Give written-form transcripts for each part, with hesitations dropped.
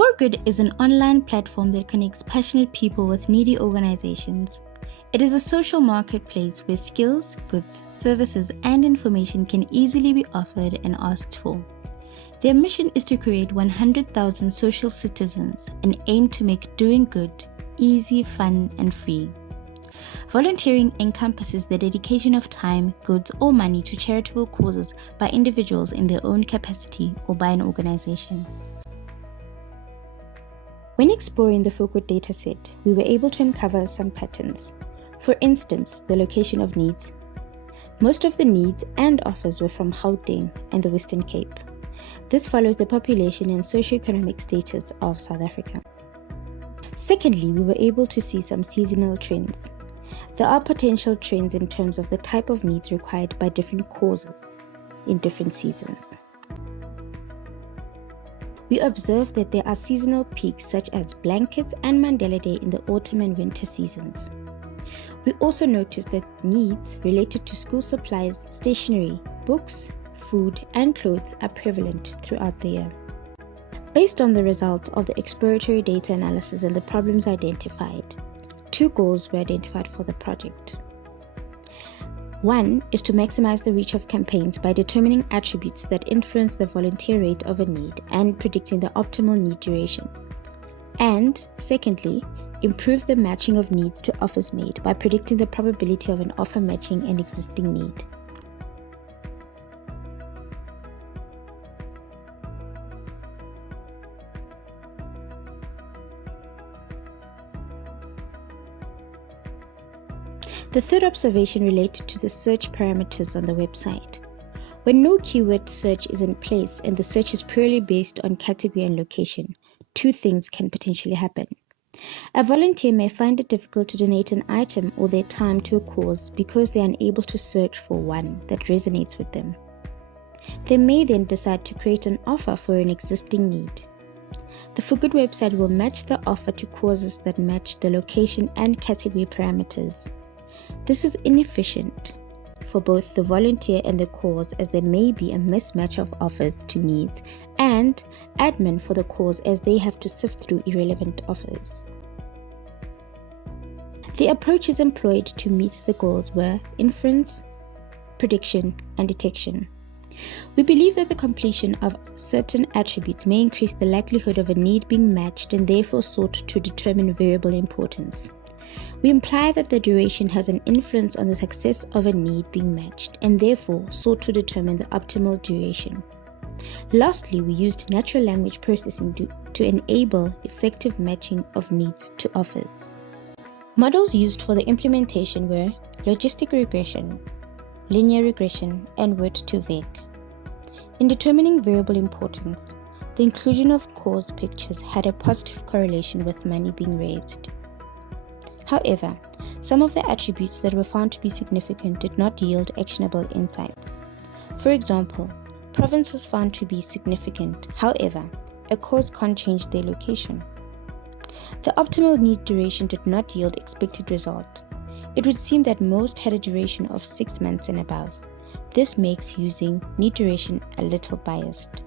Forgood is an online platform that connects passionate people with needy organizations. It is a social marketplace where skills, goods, services, and information can easily be offered and asked for. Their mission is to create 100,000 social citizens and aim to make doing good easy, fun, and free. Volunteering encompasses the dedication of time, goods, or money to charitable causes by individuals in their own capacity or by an organization. When exploring the Forgood dataset, we were able to uncover some patterns. For instance, the location of needs. Most of the needs and offers were from Gauteng and the Western Cape. This follows the population and socio-economic status of South Africa. Secondly, we were able to see some seasonal trends. There are potential trends in terms of the type of needs required by different causes in different seasons. We observed that there are seasonal peaks such as blankets and Mandela Day in the autumn and winter seasons. We also noticed that needs related to school supplies, stationery, books, food, and clothes are prevalent throughout the year. Based on the results of the exploratory data analysis and the problems identified, 2 goals were identified for the project. One is to maximize the reach of campaigns by determining attributes that influence the volunteer rate of a need and predicting the optimal need duration. And secondly, improve the matching of needs to offers made by predicting the probability of an offer matching an existing need. The third observation related to the search parameters on the website. When no keyword search is in place and the search is purely based on category and location, 2 things can potentially happen. A volunteer may find it difficult to donate an item or their time to a cause because they are unable to search for one that resonates with them. They may then decide to create an offer for an existing need. The Forgood website will match the offer to causes that match the location and category parameters. This is inefficient for both the volunteer and the cause, as there may be a mismatch of offers to needs, and admin for the cause, as they have to sift through irrelevant offers. The approaches employed to meet the goals were inference, prediction, and detection. We believe that the completion of certain attributes may increase the likelihood of a need being matched and therefore sought to determine variable importance. We imply that the duration has an influence on the success of a need being matched and therefore sought to determine the optimal duration. Lastly, we used natural language processing to enable effective matching of needs to offers. Models used for the implementation were logistic regression, linear regression, and word-to-vec. In determining variable importance, the inclusion of cause pictures had a positive correlation with money being raised. However, some of the attributes that were found to be significant did not yield actionable insights. For example, province was found to be significant, however, a cause can't change their location. The optimal need duration did not yield expected result. It would seem that most had a duration of 6 months and above. This makes using need duration a little biased.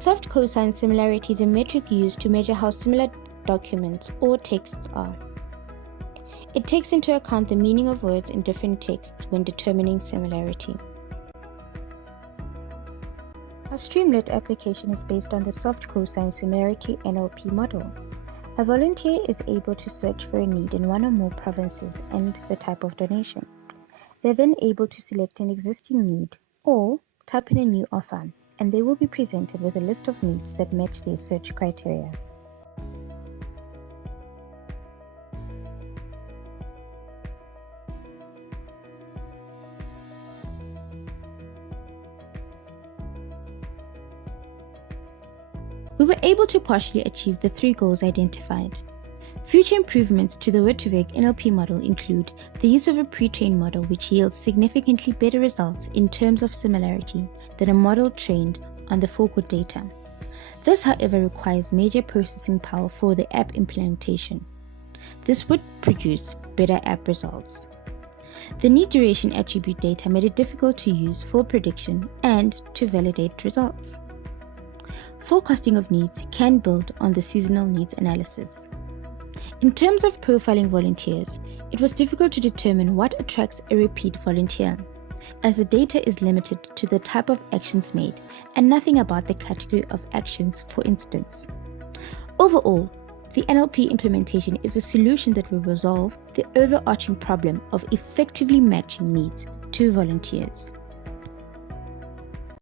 Soft cosine similarity is a metric used to measure how similar documents or texts are. It takes into account the meaning of words in different texts when determining similarity. Our Streamlit application is based on the soft cosine similarity NLP model. A volunteer is able to search for a need in one or more provinces and the type of donation. They're then able to select an existing need or type in a new offer, and they will be presented with a list of needs that match their search criteria. We were able to partially achieve the 3 goals identified. Future improvements to the word-to-vec NLP model include the use of a pre-trained model which yields significantly better results in terms of similarity than a model trained on the Forgood data. This, however, requires major processing power for the app implementation. This would produce better app results. The need duration attribute data made it difficult to use for prediction and to validate results. forecasting of needs can build on the seasonal needs analysis. In terms of profiling volunteers, it was difficult to determine what attracts a repeat volunteer, as the data is limited to the type of actions made and nothing about the category of actions, for instance. Overall, the NLP implementation is a solution that will resolve the overarching problem of effectively matching needs to volunteers.